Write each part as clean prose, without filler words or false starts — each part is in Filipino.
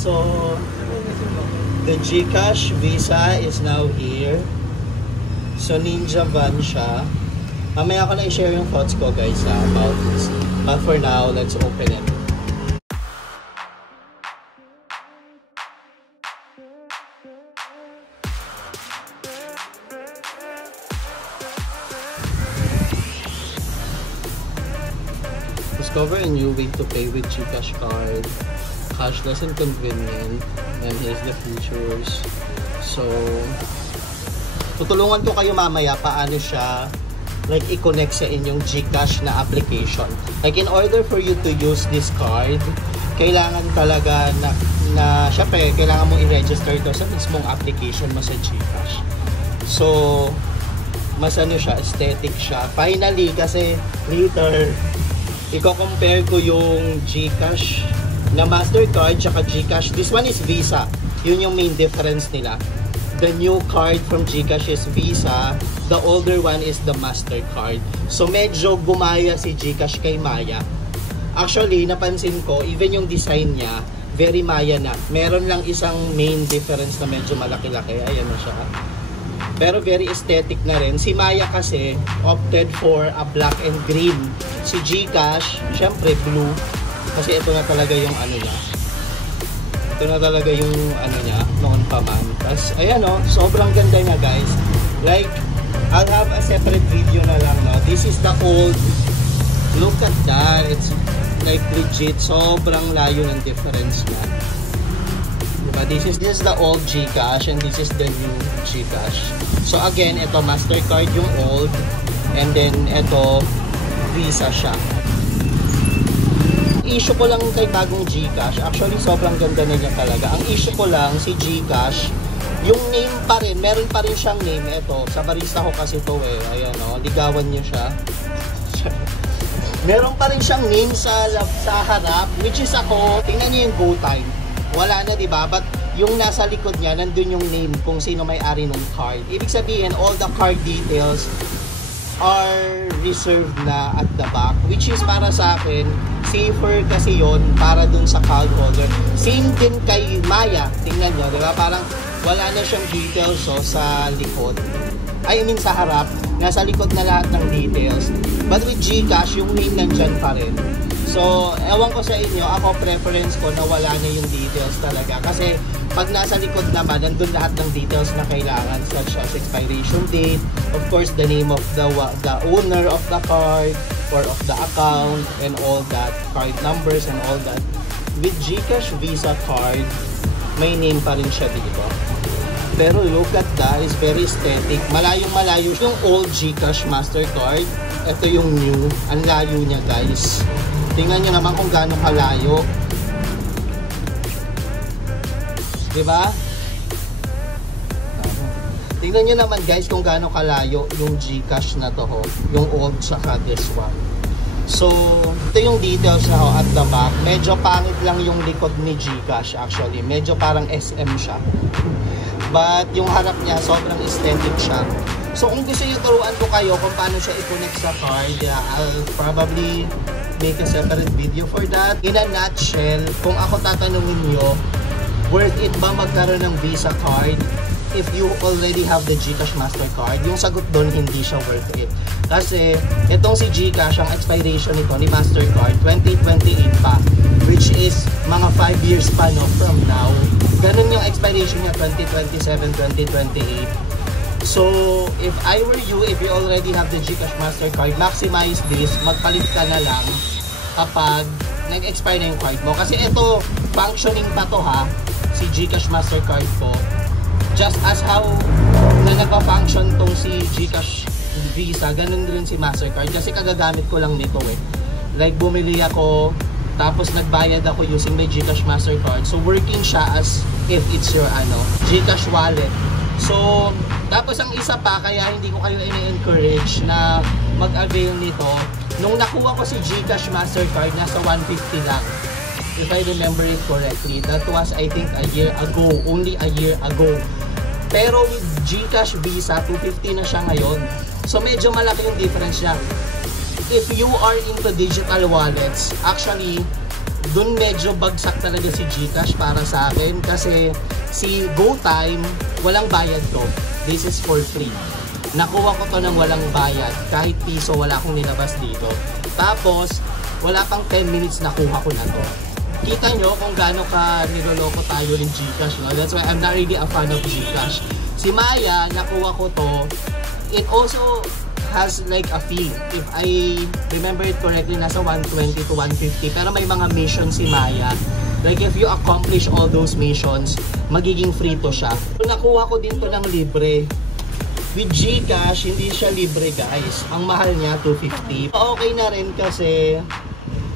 So, the GCash Visa is now here. So, Ninja Van siya. Mamaya ko na i-share yung thoughts ko guys about this. But for now, let's open it. Discover a new way to pay with GCash card. Cashless and convenient. And here's the features. So, tutulungan ko kayo mamaya paano siya like i-connect sa inyong GCash na application. Like in order for you to use this card, kailangan talaga na syempre, kailangan mo i-register ito sa mismong application mo sa GCash. So, mas ano siya, aesthetic siya. Finally, kasi later, i-compare ko yung GCash na Mastercard tsaka GCash. This one is Visa. Yun yung main difference nila. The new card from GCash is Visa. The older one is the Mastercard. So medyo gumaya si GCash kay Maya. Actually, napansin ko, even yung design niya, very Maya na. Meron lang isang main difference na medyo malaki-laki. Ayan na siya. Pero very aesthetic na rin. Si Maya kasi opted for a black and green. Si GCash, syempre blue. Kasi ito na talaga yung ano niya. Ito na talaga yung ano niya, noon pa man. Tapos, ayan o, sobrang ganda niya guys. Like, I'll have a separate video na lang, no? This is the old, look at that. It's like legit, sobrang layo ng difference niya. Diba? This is the old GCash and this is the new GCash. So again, ito Mastercard yung old and then ito Visa siya. Issue ko lang kay bagong GCash, actually sobrang ganda na niya talaga. Ang issue ko lang si GCash, yung name pa rin, meron pa rin siyang name. Ito, sa barista ko kasi ito ayan o, ligawan niyo siya. Meron pa rin siyang name sa harap, which is ako, tingnan niyo yung go time. Wala na, diba? But yung nasa likod niya, nandun yung name kung sino may-ari ng card. Ibig sabihin, all the card details are reserved na at the back, which is para sa akin, safer kasi yon para dun sa cardholder. Same din kay Maya, tingnan nyo, diba? Parang wala na siyang details sa likod. I mean sa harap, nasa likod na lahat ng details. But with GCash, yung name nandyan pa rin. So, ewan ko sa inyo, ako preference ko na wala na yung details talaga. Kasi pag nasa likod naman, nandun lahat ng details na kailangan, such as expiration date, of course, the name of the owner of the card, or of the account, and all that, card numbers and all that. With GCash Visa card, may name pa rin siya dito. Pero look at that, it's very aesthetic. Malayong-malayo yung old GCash Mastercard. Ito yung new, ang layo niya guys. Tingnan nyo naman kung gaano kalayo. Diba? Tingnan nyo naman guys kung gaano kalayo yung GCash na to ho. Yung old saka this one. So, ito yung details na ho at the back. Medyo pangit lang yung likod ni GCash actually. Medyo parang SM siya. But yung harap niya sobrang aesthetic siya. So kung gusto nyo turuan ko kayo kung paano siya i-connect sa card, I'll probably make a separate video for that. In a nutshell, kung ako tatanungin nyo, worth it ba magkaroon ng Visa card if you already have the GCash Mastercard? Yung sagot doon, hindi siya worth it. Kasi itong si GCash, ang expiration nito ni Mastercard 2028 pa, which is mga 5 years pa no from now. Ganun yung expiration niya, 2027, 2028. So, if I were you, if you already have the GCash Mastercard, maximize this, magpalit ka na lang kapag nag-expire na yung card mo. Kasi ito, functioning pa to ha, si GCash Mastercard ko. Just as how na nagpa-function tong si GCash Visa, ganun rin si Mastercard. Kasi kagagamit ko lang nito Like, bumili ako, tapos nagbayad ako using my GCash Mastercard. So, working siya as if it's your GCash wallet. So, tapos ang isa pa, kaya hindi ko kayo ini-encourage na mag-avail nito. Nung nakuha ko si GCash Mastercard, nasa 150 lang. If I remember it correctly. That was, I think, a year ago. Only a year ago. Pero with GCash Visa, 250 na siya ngayon. So, medyo malaki yung difference niya. If you are into digital wallets, actually, dun medyo bagsak talaga si GCash para sa akin kasi si GoTime, walang bayad to. This is for free. Nakuha ko to ng walang bayad. Kahit piso, wala akong nilabas dito. Tapos, wala pang 10 minutes nakuha ko na to. Kita nyo kung gaano ka niloloko tayo ng GCash. No? That's why I'm not really a fan of GCash. Si Maya, nakuha ko to. It also has like a fee. If I remember it correctly, nasa 120 to 150. Pero may mga missions si Maya. Like if you accomplish all those missions, magiging free to siya. Nakuha ko din to ng libre. With GCash, hindi siya libre guys. Ang mahal niya, 250. Okay na rin kasi,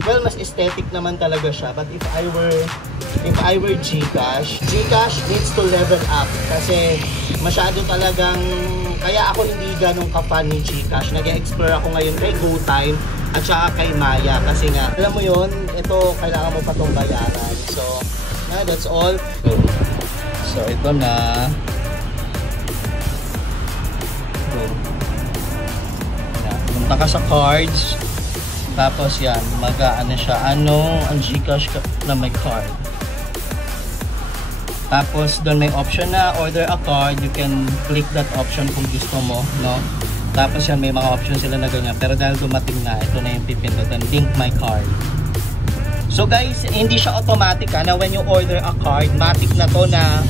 well, mas aesthetic naman talaga siya. But if I were GCash needs to level up. Kasi masyado talagang, kaya ako hindi ganong ka-fan ni GCash. Nag-explore ako ngayon kay GoTime at saka kay Maya. Kasi nga, alam mo yun, ito, kailangan mo pa itong bayaran. So, that's all. So, ito na. Punta ka sa cards. Tapos yan, mag-ano siya. Ang GCash na may card. Tapos doon may option na order a card. You can click that option kung gusto mo, no? Tapos yan, may mga option sila na ganyan. Pero dahil dumating na, ito na yung pipindutin. Link my card. So guys, hindi siya automatic na when you order a card, matic na to na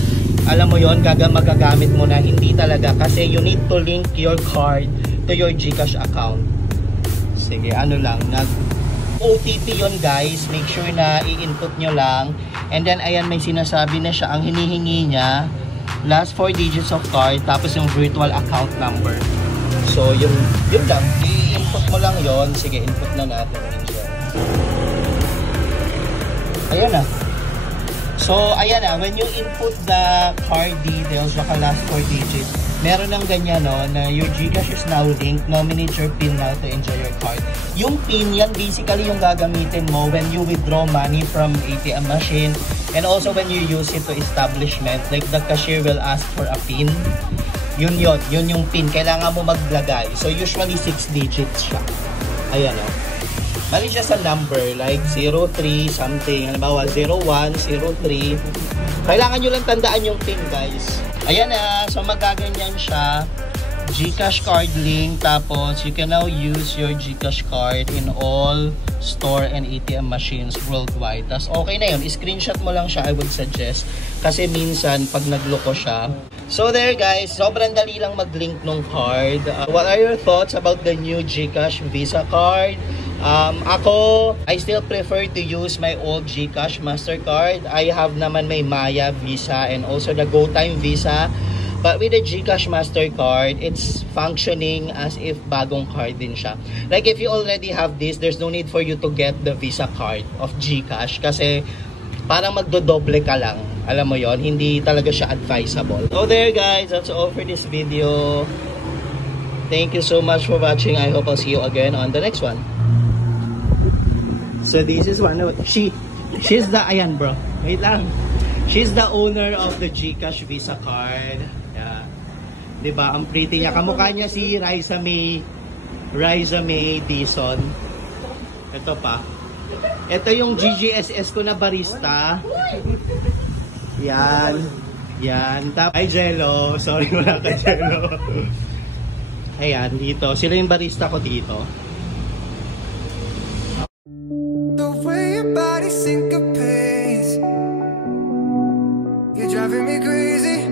alam mo yon, magagamit mo na. Hindi talaga kasi you need to link your card to your GCash account. Sige, ano lang, OTP yon guys. Make sure na i-input nyo lang. And then, ayan, may sinasabi na siya. Ang hinihingi niya, last 4 digits of card, tapos yung virtual account number. So, yun lang. I-input mo lang yon. Sige, input na natin. Ayan na. So, ayan na. When you input the card details, baka last 4 digits, meron ng ganyan, no, na your GCash is now linked. Nominate your PIN now to enjoy your card. Yung PIN, yan basically yung gagamitin mo when you withdraw money from ATM machine and also when you use it to establishment. Like the cashier will ask for a PIN. Yun yung PIN. Kailangan mo maglagay. So, usually 6 digits siya. Ayan, no. Mali siya sa number, like 03 something. Halimbawa, 01, 03. Kailangan nyo lang tandaan yung PIN, guys. Ayan na, so magaganyan siya. GCash card link, tapos you can now use your GCash card in all store and ATM machines worldwide. Tapos okay na yun, screenshot mo lang siya, I would suggest. Kasi minsan, pag nagloko siya. So there guys, sobrang dali lang mag-link nung card. What are your thoughts about the new GCash Visa card? Ako, I still prefer to use my old GCash MasterCard. I have naman may Maya Visa and also the GoTime Visa. But with the GCash MasterCard, it's functioning as if bagong card din siya. Like if you already have this, there's no need for you to get the Visa card of GCash kasi parang magdodoble ka lang. Alam mo yon, hindi talaga siya advisable. So there guys, that's all for this video. Thank you so much for watching. I hope I'll see you again on the next one. So this is one of she's the ayan bro. Wait lang. She's the owner of the GCash Visa card. Yeah. 'Di ba? Ang pretty niya. Kamukha niya si Raisa May Dizon. Ito pa. Ito yung GGSS ko na barista. Yan. Ay, Jello. Sorry, wala ka, Jello. Ayan, dito. Sila yung barista ko dito. The way your body syncopates, you're driving me crazy.